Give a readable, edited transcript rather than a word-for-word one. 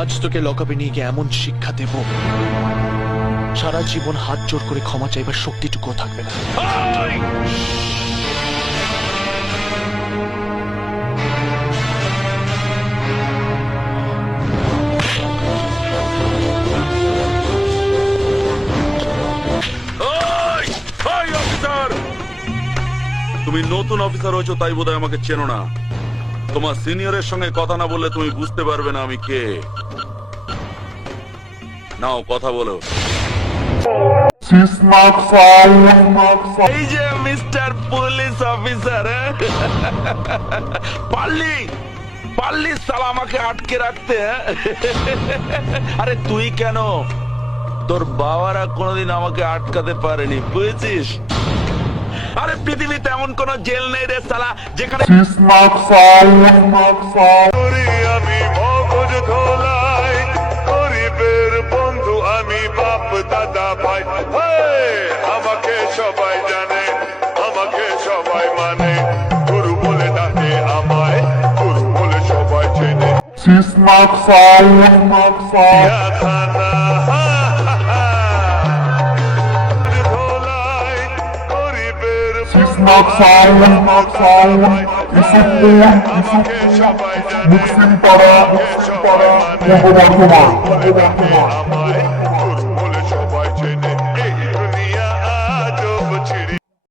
আজ তোকে লকআপে নিয়ে গিয়ে এমন শিক্ষা দেব, সারা জীবন হাত জোর করে ক্ষমা চাইবার শক্তিটুকুও থাকবে না। তুমি নতুন অফিসার হয়েছো তাই বোধহয় আমাকে চেনো না। তোমার সিনিয়রের সঙ্গে কথা না বললে তুমি বুঝতে পারবে না আমি কে। নাও কথা বলো। এই যে মিস্টার পুলিশ অফিসার, পারলি সালা আমাকে আটকে রাখতে। আরে তুই কেন, তোর বাবারা কোনোদিন আমাকে আটকাতে পারেনি, বুঝেছিস? আরে পৃথিবীতে এমন কোন জেল নেই রে সালা যেখানে আমি মগজ ধোলাই, গরিবের বন্ধু আমি, বাপ দাদা ভাই। আমাকে সবাই জানে, আমাকে সবাই মানে, গুরু বলে ডাকে আমায়, গুরু বলে সবাই চেনে। খানা ধোলাই, গরিবের আমাকে সবাই জানে, আমাকে সবাই মানে, বলে ডাকে আমায়, গুরু